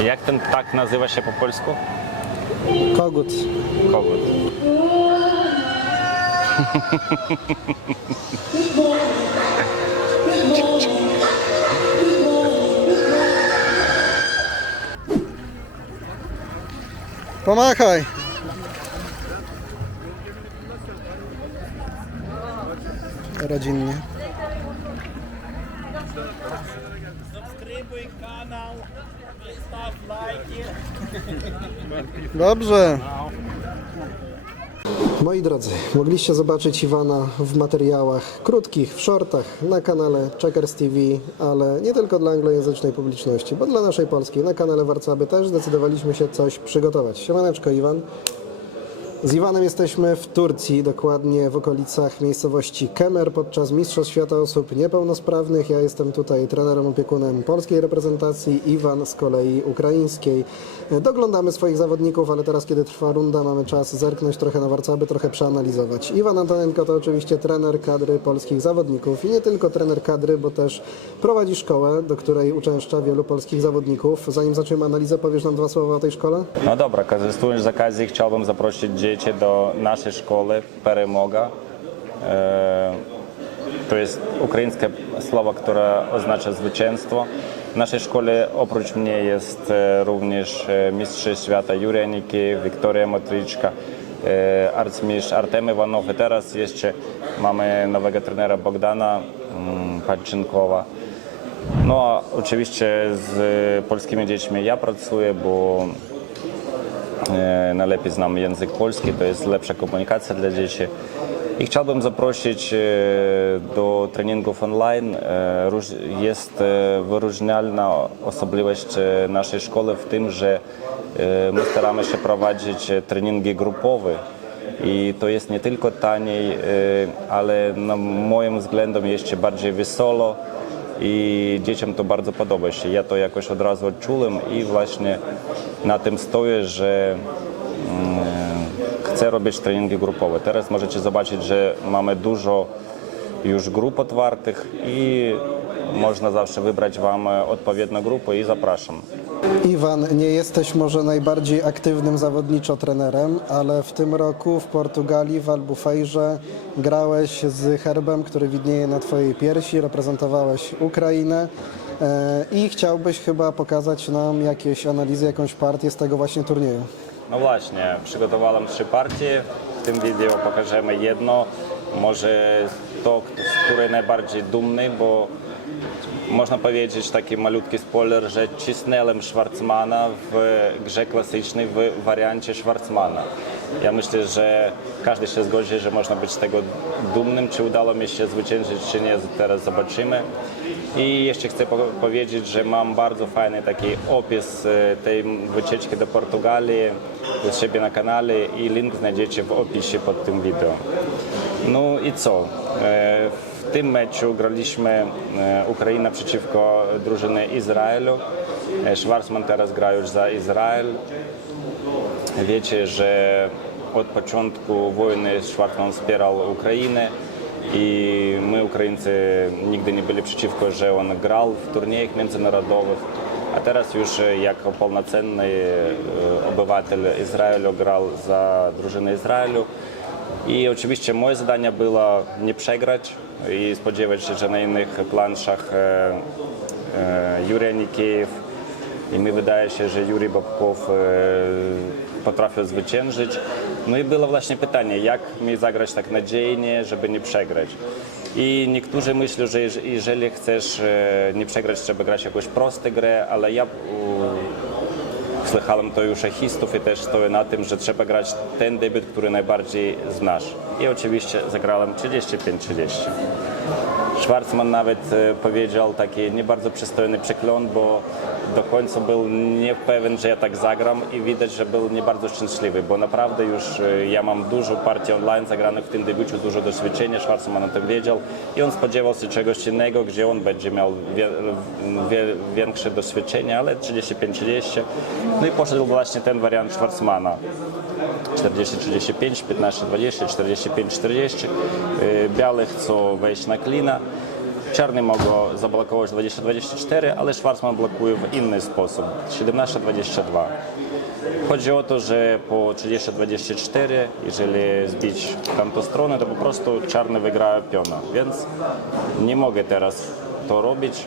Jak ten ptak nazywa się po polsku? Kogut. Kogut. Pomachaj. Rodzinnie. Subskrybuj kanał, staw lajki. Dobrze. Moi drodzy, mogliście zobaczyć Iwana w materiałach krótkich, w shortach na kanale Checkers TV, ale nie tylko dla anglojęzycznej publiczności, bo dla naszej polskiej na kanale Warcaby też zdecydowaliśmy się coś przygotować. Siemaneczko Iwan. Z Iwanem jesteśmy w Turcji, dokładnie w okolicach miejscowości Kemer podczas Mistrzostw Świata Osób Niepełnosprawnych. Ja jestem tutaj trenerem opiekunem polskiej reprezentacji, Iwan z kolei ukraińskiej. Doglądamy swoich zawodników, ale teraz kiedy trwa runda mamy czas zerknąć trochę na warcaby, trochę przeanalizować. Iwan Antonenko to oczywiście trener kadry polskich zawodników i nie tylko trener kadry, bo też prowadzi szkołę, do której uczęszcza wielu polskich zawodników. Zanim zaczniemy analizę, powiesz nam dwa słowa o tej szkole? No dobra, korzystając z okazji, chciałbym zaprosić dzieci do naszej szkoły Peremoga. E, To jest ukraińskie słowo, które oznacza zwycięstwo. W naszej szkole oprócz mnie jest e, również e, mistrz świata Juria Niki, Wiktoria Motryczka, arcymistrz Artem Iwanow i teraz jeszcze mamy nowego trenera Bogdana mm, Paczynkowa. No a oczywiście z polskimi dziećmi ja pracuję, bo e, najlepiej znam język polski, to jest lepsza komunikacja dla dzieci. I chciałbym zaprosić e, do treningów online. E, Jest wyróżnialna osobliwość naszej szkoły w tym, że my staramy się prowadzić treningi grupowe. I to jest nie tylko taniej, ale na moim względem jeszcze bardziej wesoło i dzieciom to bardzo podoba się. Ja to jakoś od razu odczułem i właśnie na tym stoję, że mm, chcę robić treningi grupowe. Teraz możecie zobaczyć, że mamy dużo już grup otwartych i można zawsze wybrać Wam odpowiednią grupę i zapraszam. Iwan, nie jesteś może najbardziej aktywnym zawodniczo trenerem, ale w tym roku w Portugalii, w Albufejrze grałeś z herbem, który widnieje na Twojej piersi, reprezentowałeś Ukrainę e, i chciałbyś chyba pokazać nam jakieś analizy, jakąś partię z tego właśnie turnieju. No właśnie, przygotowałem trzy partie. W tym wideo pokażemy jedno. Może to, której najbardziej dumny, bo można powiedzieć taki malutki spoiler, że cisnęłem Schwarzmana w grze klasycznej w wariancie Schwarzmana. Ja myślę, że każdy się zgodzi, że można być z tego dumnym. Czy udało mi się zwyciężyć, czy nie, teraz zobaczymy. I jeszcze chcę po- powiedzieć, że mam bardzo fajny taki opis e, tej wycieczki do Portugalii u siebie na kanale i link znajdziecie w opisie pod tym wideo. No i co? E, W tym meczu graliśmy e, Ukraina przeciwko drużynie Izraelu. E, Schwarzman teraz gra już za Izrael. Wiecie, że od początku wojny Schwarzman wspierał Ukrainę i my, Ukraińcy, nigdy nie byli przeciwko, że on grał w turniejach międzynarodowych. A teraz już e, jako pełnocenny e, obywatel Izraelu grał za drużynę Izraelu. I oczywiście moje zadanie było nie przegrać i spodziewać się, że na innych planszach e, e, i mi wydaje się, że Jurij Babkow e, potrafił zwyciężyć. No i było właśnie pytanie, jak mi zagrać tak nadziejnie, żeby nie przegrać. I niektórzy myślą, że jeż- jeżeli chcesz e, nie przegrać, trzeba grać jakąś prostą grę, ale ja u, Słyszałem to już szachistów i też stoję na tym, że trzeba grać ten debiut, który najbardziej znasz. I oczywiście zagrałem 35-30. Schwarzman nawet e, powiedział taki nie bardzo przystojny przeklon, bo do końca był niepewien, że ja tak zagram i widać, że był nie bardzo szczęśliwy, bo naprawdę już e, ja mam dużo partii online zagranych w tym debiucie, dużo doświadczenia, Schwarzman o tym wiedział i on spodziewał się czegoś innego, gdzie on będzie miał wie, wie, większe doświadczenie, ale 35-30. No i poszedł właśnie ten wariant Schwarzmana. 40-35, 15-20, 45-40. Yy, Białe chcą wejść na klina. Czarny mogą zablokować 20-24, ale Schwarzman blokuje w inny sposób 17-22. Chodzi o to, że po 30-24, jeżeli zbić tamtą stronę, to po prostu czarny wygra piona. Więc nie mogę teraz to robić.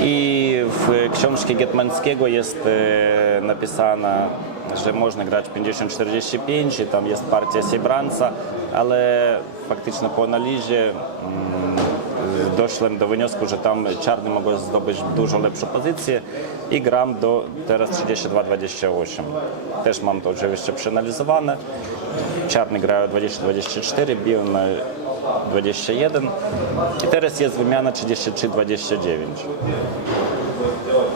I w książce Getmańskiego jest e, napisane, że można grać 50-45 i tam jest partia Siebranca, ale faktycznie po analizie mm, doszłem do wniosku, że tam czarny mogą zdobyć dużo lepszą pozycję i gram do teraz 32-28. Też mam to oczywiście przeanalizowane. Czarny grają 20-24, biją na 21 i teraz jest wymiana 33-29.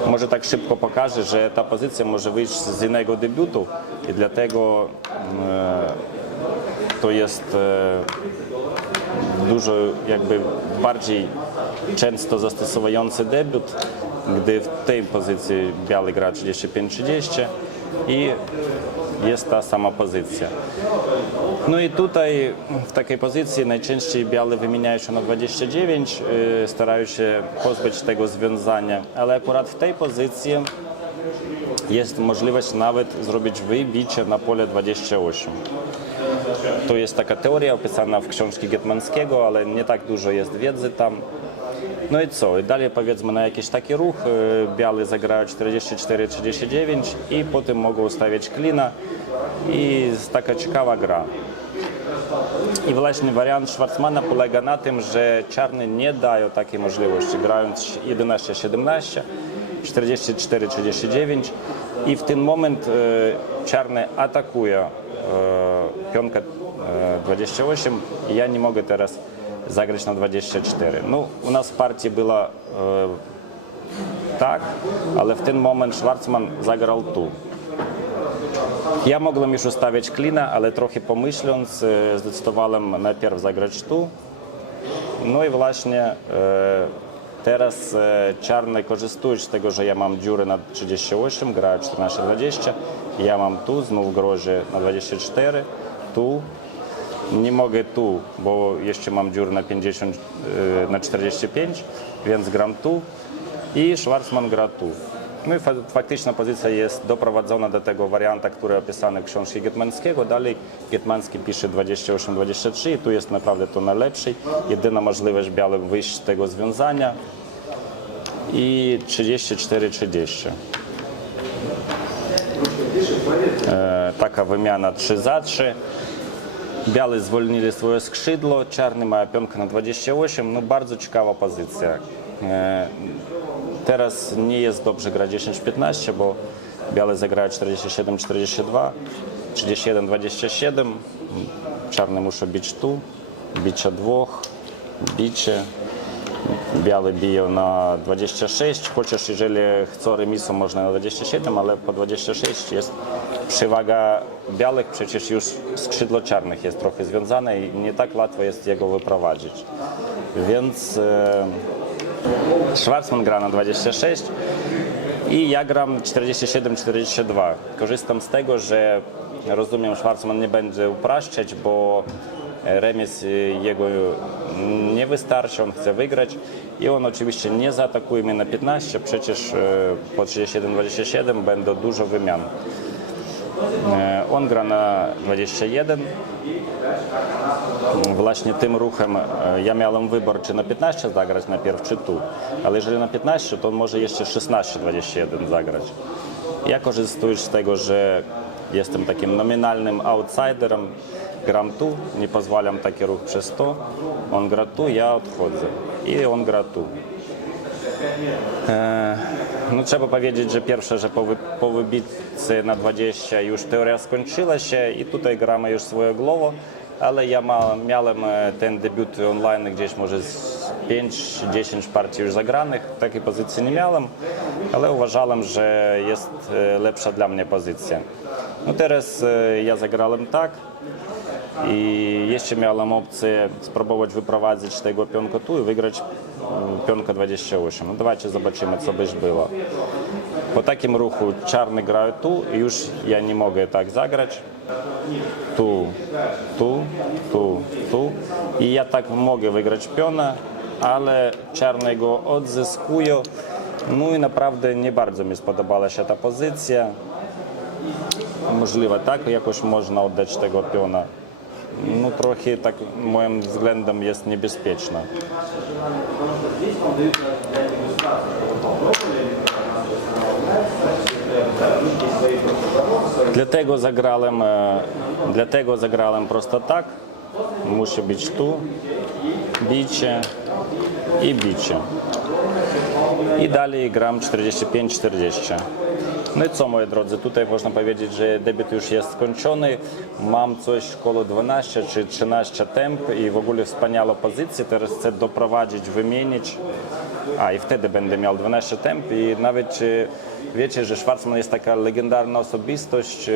Może tak szybko pokaże, że ta pozycja może wyjść z innego debiutu i dlatego e, to jest e, dużo jakby bardziej często zastosowujący debiut, gdy w tej pozycji biały gra 35-30 i jest ta sama pozycja. No i tutaj w takiej pozycji najczęściej biały wymieniają się na 29, yy, starają się pozbyć tego związania, ale akurat w tej pozycji jest możliwość nawet zrobić wybicie na pole 28. To jest taka teoria opisana w książce Getmanskiego, ale nie tak dużo jest wiedzy tam. No i co? I dalej powiedzmy na jakiś taki ruch, y, biały zagrają 44-39 i potem mogą ustawiać klina i taka ciekawa gra. I właśnie wariant Schwarzmana polega na tym, że czarny nie dają takiej możliwości, grając 11-17, 44-39 i w ten moment e, czarny atakuje e, pionkę e, 28 i ja nie mogę teraz zagrać na 24. No, u nas w partii była e, tak, ale w ten moment Schwarzman zagrał tu. Ja mogłem już ustawiać klina, ale trochę pomyśląc, e, zdecydowałem najpierw zagrać tu. No i właśnie e, teraz e, czarne korzystują z tego, że ja mam dziurę na 38, grają 14-20. Ja mam tu, znów grozie na 24, tu. Nie mogę tu, bo jeszcze mam dziurę na 50, e, na 45, więc gram tu i Schwarzman gra tu. No i fa- faktyczna pozycja jest doprowadzona do tego warianta, który opisany w książce Getmańskiego. Dalej Getmański pisze 28-23 i tu jest naprawdę to najlepszy. Jedyna możliwość białym wyjść z tego związania i 34-30. E, taka wymiana 3 za 3. Biały zwolnili swoje skrzydło, czarny ma pionkę na 28, no bardzo ciekawa pozycja. E, Teraz nie jest dobrze gra 10-15, bo białe zagrają 47-42, 31-27, czarne muszą bić tu, bicie dwóch, bicie, białe biją na 26, chociaż jeżeli chcą remisu można na 27, ale po 26 jest przewaga białych, przecież już skrzydło czarnych jest trochę związane i nie tak łatwo jest jego wyprowadzić. Więc e, Schwarzman gra na 26 i ja gram 47-42. Korzystam z tego, że rozumiem, Schwarzman nie będzie upraszczać, bo remis y, jego nie wystarczy, on chce wygrać i on oczywiście nie zaatakuje mnie na 15, przecież y, po 37-27 będą dużo wymian. On gra na 21. Właśnie tym ruchem ja miałem wybór, czy na 15 zagrać najpierw, czy tu. Ale jeżeli na 15, to on może jeszcze 16-21 zagrać. Ja korzystając z tego, że jestem takim nominalnym outsiderem, gram tu, nie pozwalam taki ruch przez to. On gra tu, ja odchodzę. I on gra tu. No trzeba powiedzieć, że pierwsze, że po, wy, po wybitce na 20 już teoria skończyła się i tutaj gramy już swoje głowo, ale ja miałem ten debiut online gdzieś może z 5-10 partii już zagranych, takiej pozycji nie miałem, ale uważałem, że jest lepsza dla mnie pozycja. No teraz ja zagrałem tak, i jeszcze miałem opcję spróbować wyprowadzić tego pionka tu i wygrać mm, pionka 28. No dawajcie zobaczymy, co byś było. Po takim ruchu czarny grają tu i już ja nie mogę tak zagrać. Tu, tu, tu, tu. I ja tak mogę wygrać piona, ale czarny go odzyskuję. No i naprawdę nie bardzo mi spodobała się ta pozycja. Możliwe tak, jakoś można oddać tego piona. No trochę tak moim względem jest niebezpieczna. Dlatego zagrałem, e, dlatego zagrałem prosto tak. Musi być tu bicie i bicie. I dalej gram 45-40. No i co, moi drodzy, tutaj można powiedzieć, że debiut już jest skończony. Mam coś około 12 czy 13 temp i w ogóle wspaniałą pozycję. Teraz chcę doprowadzić, wymienić. A i wtedy będę miał 12 temp i nawet e, wiecie, że Schwarzman jest taka legendarna osobistość. e,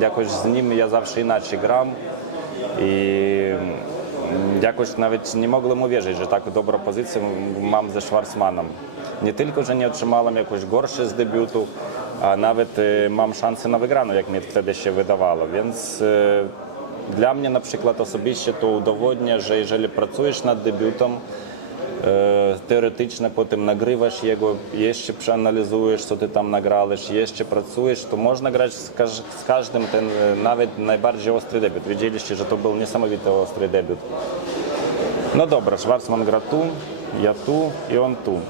Jakoś z nim ja zawsze inaczej gram. I mm, jakoś nawet nie mogłem uwierzyć, że tak dobrą pozycję mam ze Schwarzmanem. Nie tylko, że nie otrzymałem jakoś gorsze z debiutu, a nawet e, mam szansę na wygraną, jak mi wtedy się wydawało. Więc e, dla mnie na przykład osobiście to udowodnia, że jeżeli pracujesz nad debiutem, e, teoretycznie potem nagrywasz jego, jeszcze przeanalizujesz, co ty tam nagrałeś, jeszcze pracujesz, to można grać z, każ- z każdym, ten nawet najbardziej ostry debiut. Widzieliście, że to był niesamowity ostry debiut. No dobra, Schwarzman gra tu, ja tu i on tu.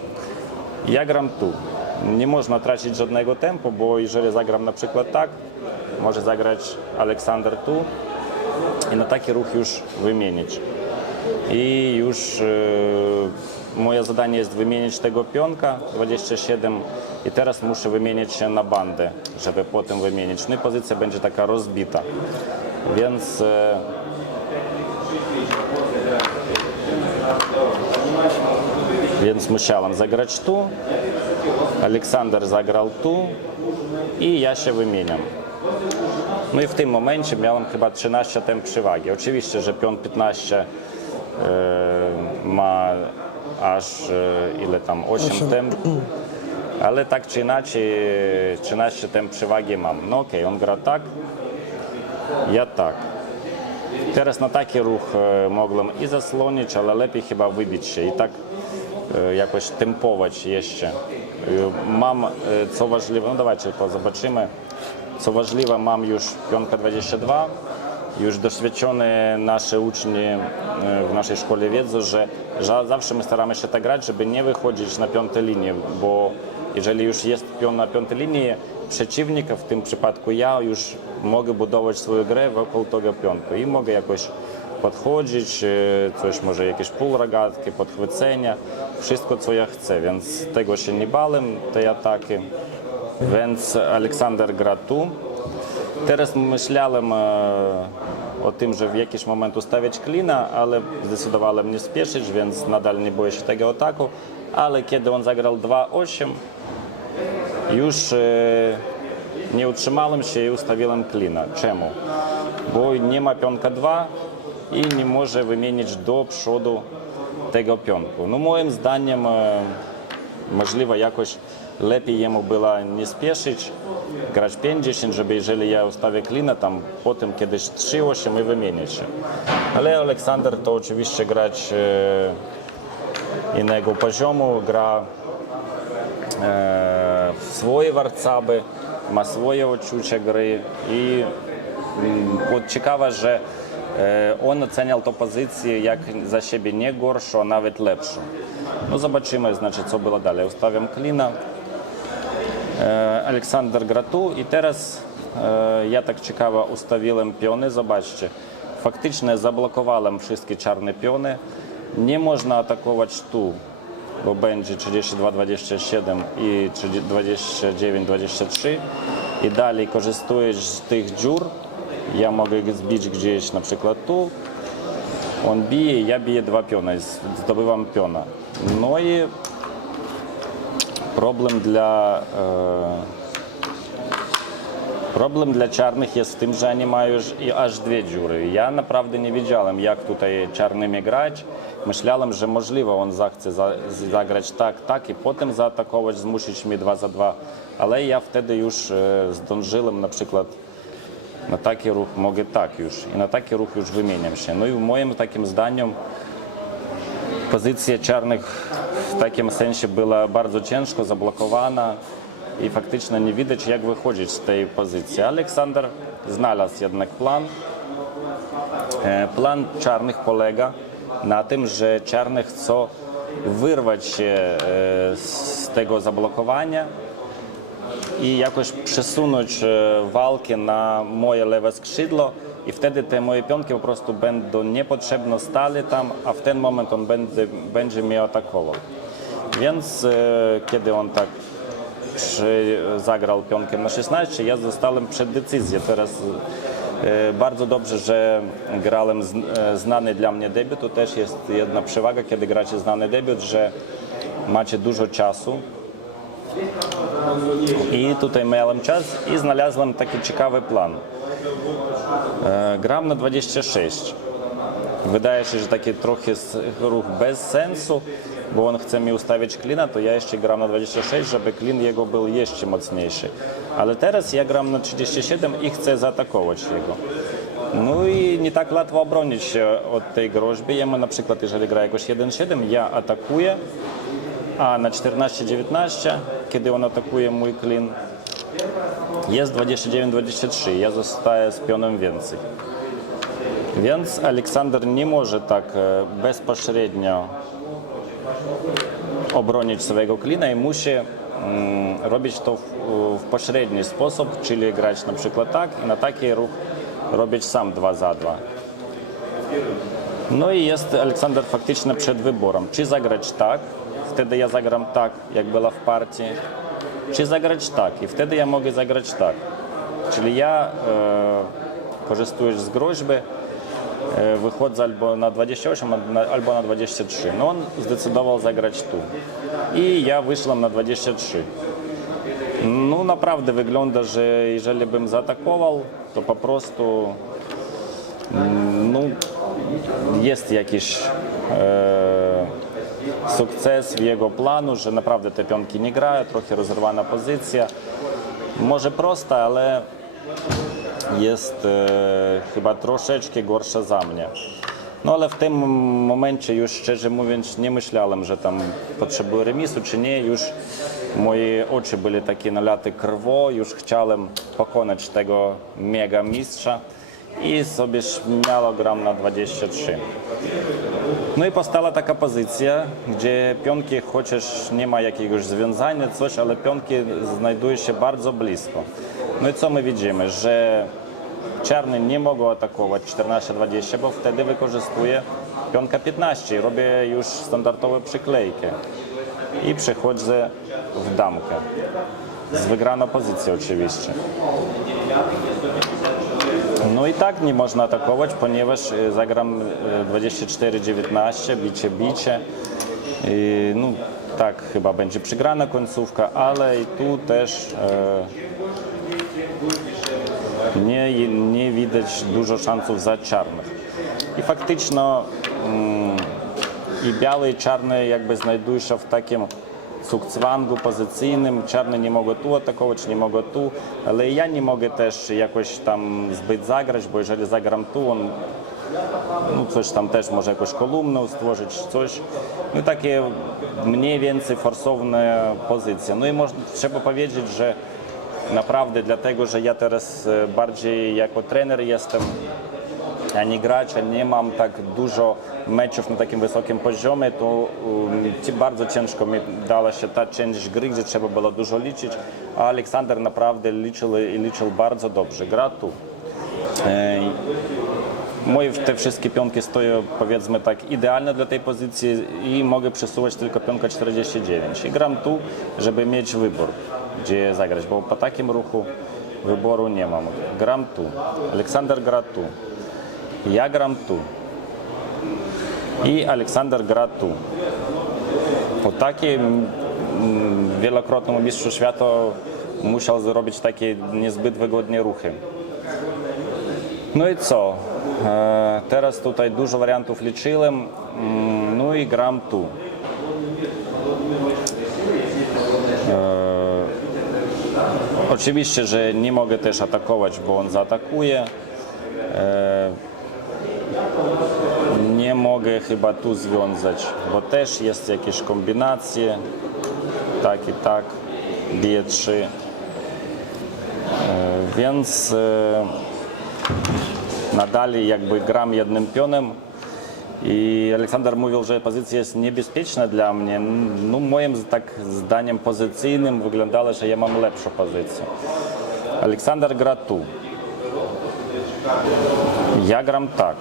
Ja gram tu. Nie można tracić żadnego tempo, bo jeżeli zagram na przykład tak, może zagrać Aleksander tu i na taki ruch już wymienić. I już e, moje zadanie jest wymienić tego pionka 27 i teraz muszę wymienić się na bandę, żeby potem wymienić. No i pozycja będzie taka rozbita. Więc e, więc musiałem zagrać tu. Aleksander zagrał tu i ja się wymieniam. No i w tym momencie miałem chyba 13 temp przewagi. Oczywiście, że pion 15 e, ma aż e, ile tam 8 temp, ale tak czy inaczej 13 temp przewagi mam. No okej, on gra tak, ja tak. Teraz na taki ruch e, mogłem i zasłonić, ale lepiej chyba wybić się i tak tempować jeszcze. E, Mam, e, co ważliwe, no dawajcie zobaczymy. Co ważliwe, mam już pionka 22. Już doświadczone nasze uczni e, w naszej szkole wiedzą, że zawsze my staramy się tak grać, żeby nie wychodzić na piątej linii, bo jeżeli już jest pion na piątej linii, przeciwnika, w tym przypadku ja, już mogę budować swoją grę wokół tego pionku i mogę jakoś podchodzić, coś może jakieś półrogatki, podchwycenia, wszystko co ja chcę, więc tego się nie bałem, tej ataki. Więc Aleksander gra. Teraz myślałem e, o tym, że w jakiś moment ustawić klina, ale zdecydowałem nie spieszyć, więc nadal nie boję się tego ataku. Ale kiedy on zagrał 2-8, już e, nie utrzymałem się i ustawiłem klina. Czemu? Bo nie ma pionka 2 e, możliwe jakoś lepiej jemu było nie spieszyć, grać 50, żeby jeżeli ja ustawię klina, tam potem kiedyś 3-8 i wymienić się. Ale Aleksander to oczywiście grać e, innego poziomu, gra e, w swoje warcaby, ma swoje odczucia gry i mm, от ciekawe, że on oceniał tę pozycję jak za siebie nie gorszą, a nawet lepszą. No zobaczymy, znaczy, co było dalej. Ustawiam klina. Aleksander gra tu i teraz ja tak ciekawo ustawiłem piony. Zobaczcie, faktycznie zablokowałem wszystkie czarne piony. Nie można atakować tu, bo będzie 32-27 i 29-23 i dalej korzystujesz z tych dziur. Tu. On bije, ja biję dwa piony, zdobywam piona. No i problem dla, e, Problem dla czarnych jest w tym, że oni mają już i aż dwie dziury. Ja naprawdę nie wiedziałem, jak tutaj czarnymi grać. Myślałem, że możliwe on zachce za, zagrać tak, tak i potem zaatakować, zmusić mnie 2 za 2. Ale ja wtedy już e, zdążyłem na przykład ruch już wymieniam się. No i moim takim zdaniem pozycja czarnych w takim sensie była bardzo ciężko zablokowana i faktycznie nie widać jak wychodzić z tej pozycji. Aleksander znalazł jednak plan. E, Plan czarnych polega na tym, że czarne chcą wyrwać się e, z tego zablokowania i jakoś przesunąć e, walkę na moje lewe skrzydło i wtedy te moje pionki po prostu będą niepotrzebno stale tam, a w ten moment on będzie, będzie mnie atakował. Więc e, kiedy on tak zagrał pionkiem na 16, ja zostałem przed decyzją. Teraz e, bardzo dobrze, że grałem znany dla mnie debiut. To też jest jedna przewaga, kiedy gracie znany debiut, że macie dużo czasu, i tutaj miałem czas i znalazłem taki ciekawy plan. E, Gram na 26. Wydaje się, że taki trochę ruch bez sensu, bo on chce mi ustawić klina, to ja jeszcze gram na 26, żeby klin jego był jeszcze mocniejszy. Ale teraz ja gram na 37 i chcę zaatakować jego. No i nie tak łatwo obronić się od tej groźby. Ja na przykład, jeżeli gra jakoś 1-7, ja atakuję, a na 14-19, kiedy on atakuje mój klin, jest 29-23. Ja zostaję z pionem więcej. Więc Aleksander nie może tak e, bezpośrednio obronić swojego klina i musi mm, robić to w, pośredni sposób, czyli grać na przykład tak i na taki ruch robić sam 2 za 2. No i jest Aleksander faktycznie przed wyborem, czy zagrać tak, wtedy ja zagram tak, jak była w partii, czy zagrać tak i wtedy ja mogę zagrać tak. Czyli ja e, korzystając z groźby, e, wychodzę albo na 28, albo na- albo na 23. No on zdecydował zagrać tu. I ja wyszłam na 23. No naprawdę wygląda, że jeżeli bym zaatakował, to po prostu mm, no, jest jakiś e, sukces w jego planu, że naprawdę te pionki nie grają, trochę rozerwana pozycja. Może prosta, ale jest e, chyba troszeczkę gorsza za mnie. No ale w tym momencie już szczerze mówiąc nie myślałem, że tam potrzebuję remisu czy nie. Już moje oczy były takie nalate krwo, już chciałem pokonać tego mega mistrza i sobie śmiało gram na 23. No i powstała taka pozycja, gdzie pionki chociaż nie ma jakiegoś związania, coś, ale pionki znajdują się bardzo blisko. No i co my widzimy, że czarny nie mogą atakować 14-20, bo wtedy wykorzystuje pionka 15 i robię już standardowe przyklejki. I przechodzę w damkę. Z wygraną pozycją oczywiście. No i tak nie można atakować, ponieważ e, zagram e, 24-19, bicie, bicie. I, no tak chyba będzie przegrana końcówka, ale i tu też e, nie, nie widać dużo szansów za czarnych. I faktycznie mm, i białe i czarne jakby znajdują się w takim cukcwangu pozycyjnym. Czarne nie mogą tu atakować, nie mogą tu, ale ja nie mogę też jakoś tam zbyt zagrać, bo jeżeli zagram tu, on no coś tam też może jakąś kolumnę stworzyć, coś. No i takie mniej więcej forsowne pozycje. No i można, trzeba powiedzieć, że naprawdę dlatego, że ja teraz e, bardziej jako trener jestem, a nie gracz, nie mam tak dużo meczów na takim wysokim poziomie, to um, bardzo ciężko mi dała się ta część gry, gdzie trzeba było dużo liczyć, a Aleksander naprawdę liczył i liczył bardzo dobrze. Gra tu. E, Moje te wszystkie pionki stoją powiedzmy tak idealne dla tej pozycji i mogę przesuwać tylko pionka 49. I gram tu, żeby mieć wybór, gdzie zagrać, bo po takim ruchu wyboru nie mam. Gram tu, Aleksander gra tu, ja gram tu i Aleksander gra tu. Po takim wielokrotnemu mistrzu świata musiał zrobić takie niezbyt wygodne ruchy. No i co? Teraz tutaj dużo wariantów liczyłem, no i gram tu. Oczywiście, że nie mogę też atakować, bo on zaatakuje. E, mogę chyba tu związać, bo też jest jakieś kombinacje. Tak i tak. Bije 3. Więc e, nadal jakby gram jednym pionem. I Aleksander mówił, że pozycja jest niebezpieczna dla mnie. No moim tak zdaniem pozycyjnym wyglądało, że ja mam lepszą pozycję. Aleksander gra tu. Ja gram tak.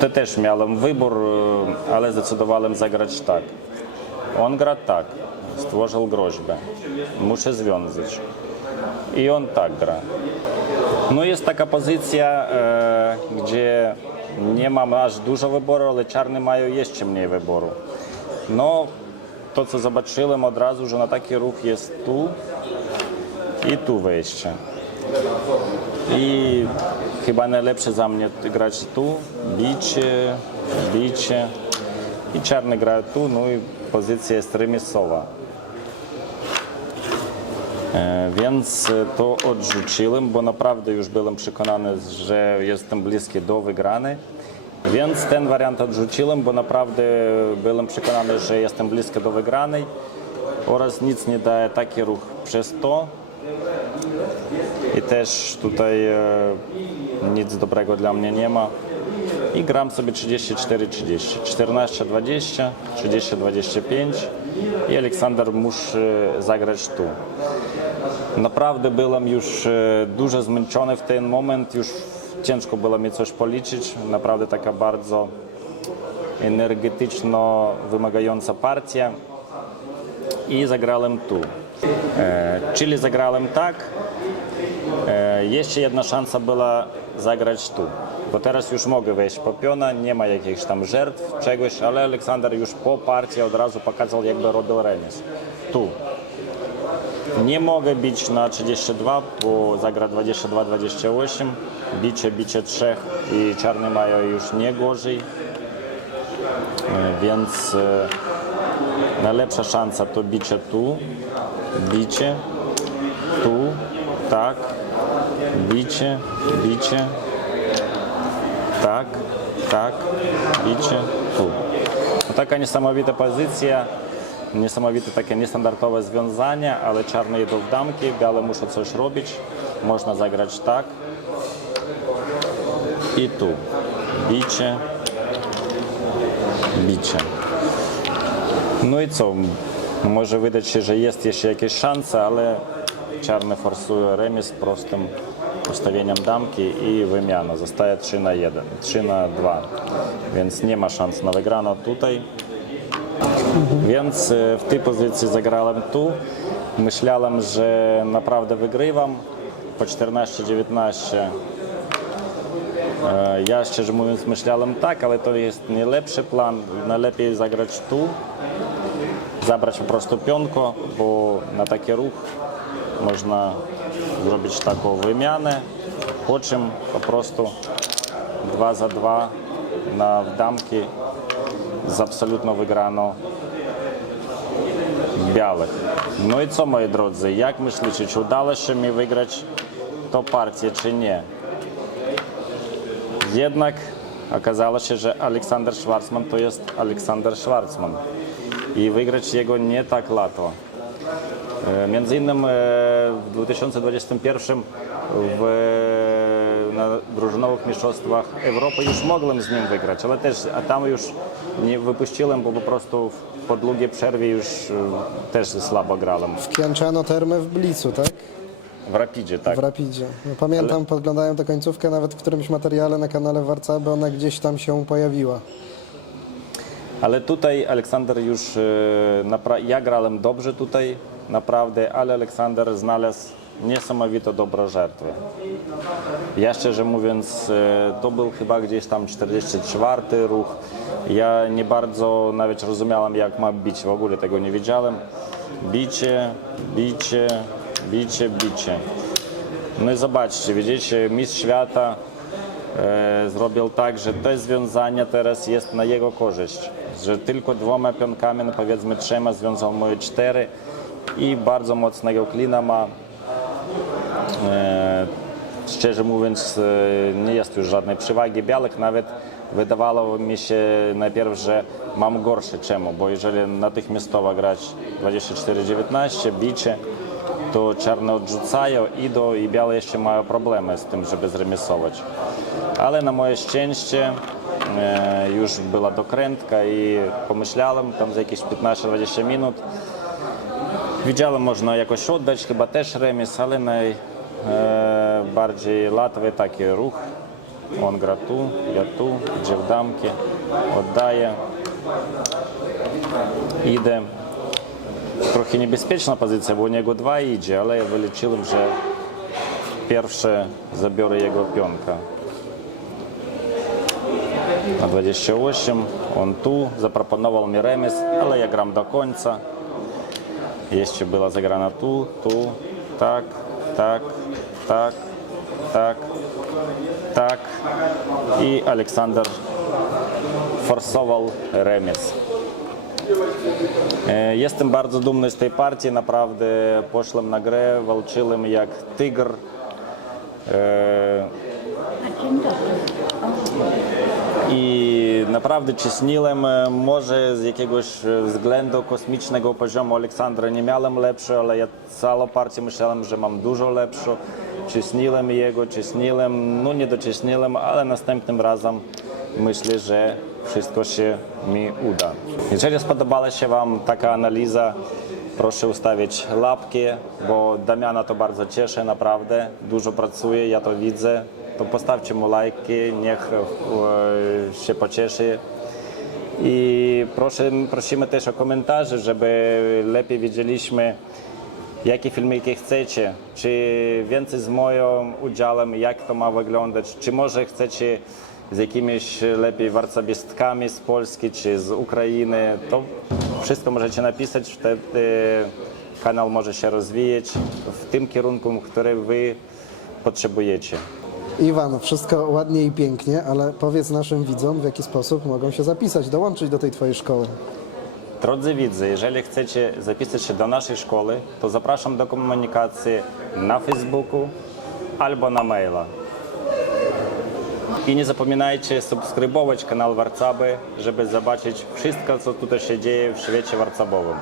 Tutaj też miałem wybór, e, ale zdecydowałem zagrać tak. On gra tak. Stworzył groźbę. Muszę związać. I on tak gra. No jest taka pozycja, e, gdzie nie mam aż dużo wyboru, ale czarni mają jeszcze mniej wyboru. No to co zobaczyłem od razu, że na taki ruch jest tu i tu wejście. I chyba najlepsze za mnie grać tu, bicie, bicie. I czarny gra tu, no i pozycja jest remisowa. E, Więc to odrzuciłem, bo naprawdę już byłem przekonany, że jestem bliski do wygranej. Więc ten wariant odrzuciłem, bo naprawdę byłem przekonany, że jestem bliski do wygranej oraz nic nie daje taki ruch przez to. I też tutaj e, nic dobrego dla mnie nie ma. I gram sobie 34-30, 14-20, 30-25 i Aleksander musi zagrać tu. Naprawdę byłem już e, dużo zmęczony w ten moment, już ciężko było mi coś policzyć. Naprawdę taka bardzo energetyczno wymagająca partia. I zagrałem tu. E, czyli zagrałem tak. E, jeszcze jedna szansa była zagrać tu. Bo teraz już mogę wejść po piona, nie ma jakichś tam żertw, czegoś, ale Aleksander już po partii od razu pokazał, jakby robił remis. Tu. Nie mogę bić na 32, bo zagra 22-28. Bicie, bicie trzech i czarne mają już nie gorzej. E, Więc najlepsza szansa to bicie tu, bicie, tu, tak, bicie, bicie, tak, tak, bicie, tu. No taka niesamowita pozycja, niesamowite takie niestandardowe związania, ale czarne idą w damki, białe muszą coś robić. Można zagrać tak i tu. Bicie, bicie. No i co? Może wydać się, że jest jeszcze jakieś szanse, ale czarny forsuje remis prostym ustawieniem damki i wymiana. Zostaje 3 na 1, 3 na 2. Więc nie ma szans na wygraną tutaj. Więc e, w tej pozycji zagrałem tu. Myślałem, że naprawdę wygrywam po 14-19. E, Ja szczerze mówiąc myślałem tak, ale to jest nie lepszy plan. Najlepiej zagrać tu, zabrać po prostu pionko, bo na taki ruch można zrobić taką wymianę, po czym po prostu 2 za 2 na damki z absolutną wygraną białych. No i co moi drodzy, jak myślicie, czy udało się mi wygrać tą partię, czy nie? Jednak okazało się, że Aleksander Schwarzman to jest Aleksander Schwarzman i wygrać jego nie tak łatwo. E, Między innymi e, w 2021 w, na drużynowych mistrzostwach Europy już mogłem z nim wygrać, ale też a tam już nie wypuściłem, bo po prostu po długiej przerwie już e, też słabo grałem. W Kianczano Termy w Blicu, tak? W Rapidzie, tak. W Rapidzie. No, pamiętam, podglądałem tę końcówkę, nawet w którymś materiale na kanale Warcaby ona gdzieś tam się pojawiła. Ale tutaj Aleksander już, e, ja grałem dobrze tutaj, naprawdę, ale Aleksander znalazł niesamowito dobre żertwy. Ja szczerze mówiąc, e, to był chyba gdzieś tam 44 ruch. Ja nie bardzo nawet rozumiałem, jak ma bić, w ogóle tego nie wiedziałem. bicie, bicie, bicie, bicie. No i zobaczcie, widzicie, mistrz świata e, zrobił tak, że te związania teraz jest na jego korzyść, że tylko dwoma pionkami, no powiedzmy trzema związał moje cztery i bardzo mocnego klina ma. E, Szczerze mówiąc, e, nie jest już żadnej przewagi białych, nawet wydawało mi się najpierw, że mam gorsze. Czemu? Bo jeżeli natychmiastowo grać 24-19, bicie, to czarne odrzucają, idą i białe jeszcze mają problemy z tym, żeby zremisować. Ale na moje szczęście już była dokrętka i pomyślałem tam za jakieś 15-20 minut, Widziałem, można jakoś oddać, chyba też remis, ruch. On gra tu, ja tu, idzie w damki, oddaje, idę. Trochę niebezpieczna pozycja, bo u niego dwa idzie, ale ja wyliczyłem, że pierwsze zabiorę jego pionka. Na 28, on tu, zaproponował mi remis, ale ja gram do końca. Jeszcze była zagrana tu, tu, tak, tak, tak, tak, tak. I Aleksander forsował remis. E, Jestem bardzo dumny z tej partii, naprawdę poszłem na grę, walczyłem jak tyger. E, i naprawdę ciśniłem, e, może z jakiegoś e, względu kosmicznego poziomu Aleksandra nie miałem lepszy, ale ja całą partię myślałem, że mam dużo lepszą. Ciśniłem jego, ciśniłem, no nie dociśniłem, ale następnym razem myślę, że wszystko się mi uda. Jeżeli spodobała się Wam taka analiza, proszę ustawić łapki, bo Damiana to bardzo cieszy, naprawdę. Dużo pracuje, ja to widzę. To postawcie mu lajki, niech e, się pocieszy. I proszę, prosimy też o komentarze, żeby lepiej wiedzieliśmy, jakie filmiki chcecie, czy więcej z moim udziałem, jak to ma wyglądać, czy może chcecie z jakimiś lepiej warcabistkami z Polski, czy z Ukrainy, to wszystko możecie napisać, wtedy kanał może się rozwijać w tym kierunku, który wy potrzebujecie. Iwan, wszystko ładnie i pięknie, ale powiedz naszym widzom, w jaki sposób mogą się zapisać, dołączyć do tej Twojej szkoły. Drodzy widzy, jeżeli chcecie zapisać się do naszej szkoły, to zapraszam do komunikacji na Facebooku albo na maila. I nie zapominajcie subskrybować kanał Warcaby, żeby zobaczyć wszystko, co tutaj się dzieje w świecie warcabowym.